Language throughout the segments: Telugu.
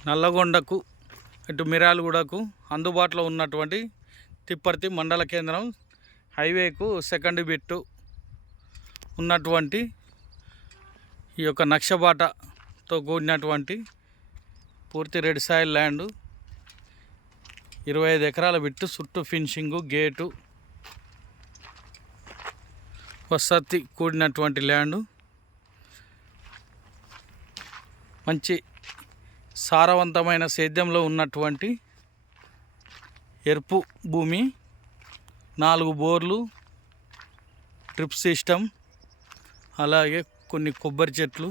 నల్లగొండకు ఇటు మిరాలగూడకు అందుబాటులో ఉన్నటువంటి తిప్పర్తి మండల కేంద్రం హైవేకు సెకండ్ బిట్టు ఉన్నటువంటి ఈ యొక్క నక్షబాటతో కూడినటువంటి పూర్తి రెడ్ సాయిల్ ల్యాండ్ ఇరవై ఐదు ఎకరాల బిట్టు చుట్టూ ఫినిషింగు గేటు వసతి కూడినటువంటి ల్యాండ్. మంచి సారవంతమైన సేద్యంలో ఉన్నటువంటి ఎరుపు భూమి నాలుగు బోర్లు డ్రిప్ సిస్టమ్ అలాగే కొన్ని కొబ్బరి చెట్లు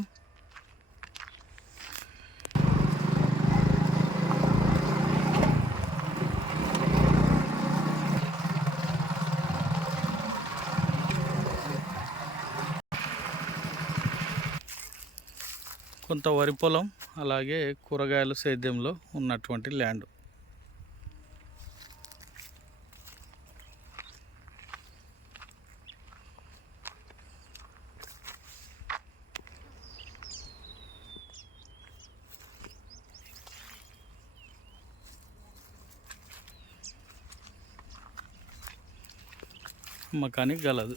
కొంత వరి పొలం అలాగే కూరగాయల సేద్యంలో ఉన్నటువంటి ల్యాండ్. అమ్మకానికి గలదు.